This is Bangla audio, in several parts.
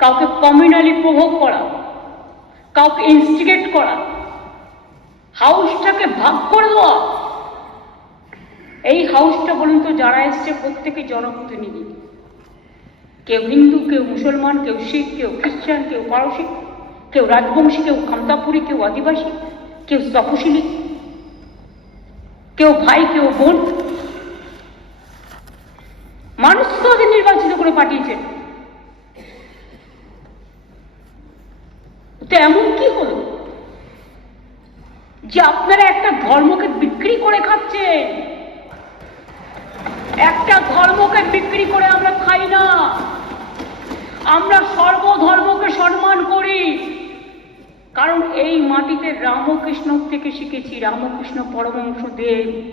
কাউকে কমিউনালি প্রভোগ করা, কাউকে ইনস্টিগেট করা হাউসটাকে ভাগ করে দেওয়া। এই হাউসটা বলুন তো, যারা এসছে প্রত্যেকে জনপ্রতিনিধি কেউ হিন্দু, কেউ মুসলমান, কেউ শিখ, কেউ খ্রিস্টান, কেউ পারসিক কেউ রাজবংশী, কেউ খামতাপুরি, কেউ আদিবাসী, কেউ তপশিলি, কেউ ভাই, কেউ বোন। মানুষ তো নির্বাচিত করে পাঠিয়েছেন। তো এমন কি হলো? যে আপনারা একটা ধর্মকে বিক্রি করে খাচ্ছেন। একটা ধর্মকে বিক্রি করে আমরা খাই না। আমরা সর্বধর্মকে সম্মান করি। কারণ এই মাটিতে রামকৃষ্ণ থেকে শিখেছি, রামকৃষ্ণ পরমংশ দেব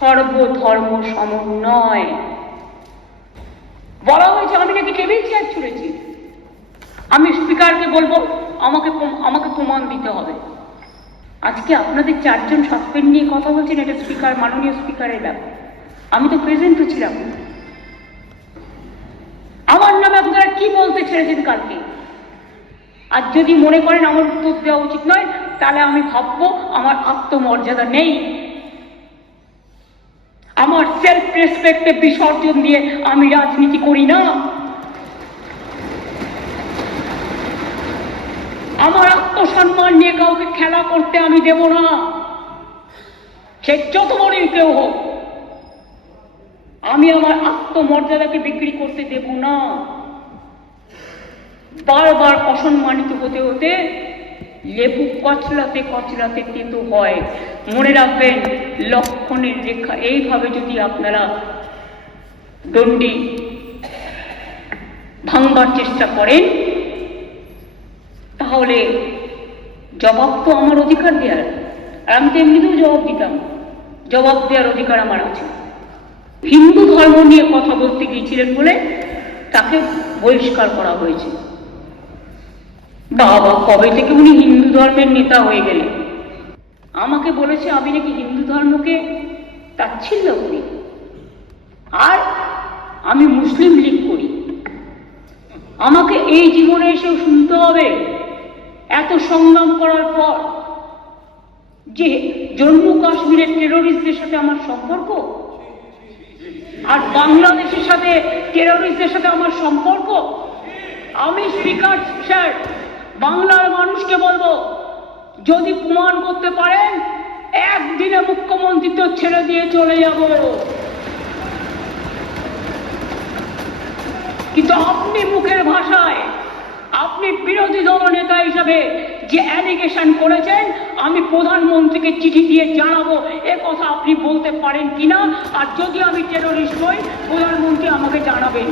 সর্বধর্ম সমন্বয়। বলা হয়েছে, আমি নাকি টেবিল চেয়ার ছুড়েছি? আমি স্পিকারকে বলব, আমাকে আমাকে প্রমাণ দিতে হবে। আজকে আপনাদের চারজন সাসপেন্ড নিয়ে কথা বলছেন, এটা স্পিকার, মাননীয় স্পিকারের ব্যাপার। আমি তো প্রেজেন্টও ছিলাম। আমার নামে আপনারা কি বলতে ছেড়েছেন কালকে? আর যদি মনে করেন আমার উত্তর দেওয়া উচিত নয়, তাহলে আমি ভাববো আমার আত্মমর্যাদা নেই। আমার সেলফ রেসপেক্টে বিসর্জন দিয়ে আমি রাজনীতি করি না। আমার আত্মসম্মান নিয়ে কাউকে খেলা করতে আমি দেব না। সে যত বড়ই কেউ হোক, আমি আমার আত্মমর্যাদাকে বিক্রি করতে দেব না। বারবার অসম্মানিত হতে হতে লেবু কচলাতে কচলাতে তেতো হয়। মনে রাখবেন, লক্ষণের রেখা এইভাবে যদি আপনারা দণ্ডি ভাঙবার চেষ্টা করেন তাহলে জবাব তো আমার অধিকার দেওয়ার আর আমি তো এমনিতেও জবাব দিতাম। জবাব দেওয়ার অধিকার আমার আছে। হিন্দু ধর্ম নিয়ে কথা বলতে গিয়েছিলেন বলে তাকে বহিষ্কার করা হয়েছে। বাবা, কবে থেকে উনি হিন্দু ধর্মের নেতা হয়ে গেলেন? আমাকে বলেছে আমি নাকি হিন্দু ধর্মকে তাচ্ছিল্য করি। আর আমি মুসলিম লীগ করি। আমাকে এই জীবনে এসেও শুনতে হবে। এত সংগ্রাম করার পর যে জম্মু কাশ্মীরের টেরোরিস্টদের সাথে আমার সম্পর্ক আর বাংলাদেশের সাথে টেরোরিস্টদের সাথে আমার সম্পর্ক, আমি স্পিকার স্যার বাংলার মানুষকে বলব, যদি প্রমাণ করতে পারেন, একদিনে মুখ্যমন্ত্রিত্ব ছেড়ে দিয়ে চলে যাব। কিন্তু আপনি মুখের ভাষায় আপনি বিরোধী দলনেতা হিসাবে যে অ্যালিগেশন করেছেন, আমি প্রধানমন্ত্রীকে চিঠি দিয়ে জানাব। এ কথা আপনি বলতে পারেন কিনা? আর যদি আমি টেরোরিস্ট হই, প্রধানমন্ত্রী আমাকে জানাবেন।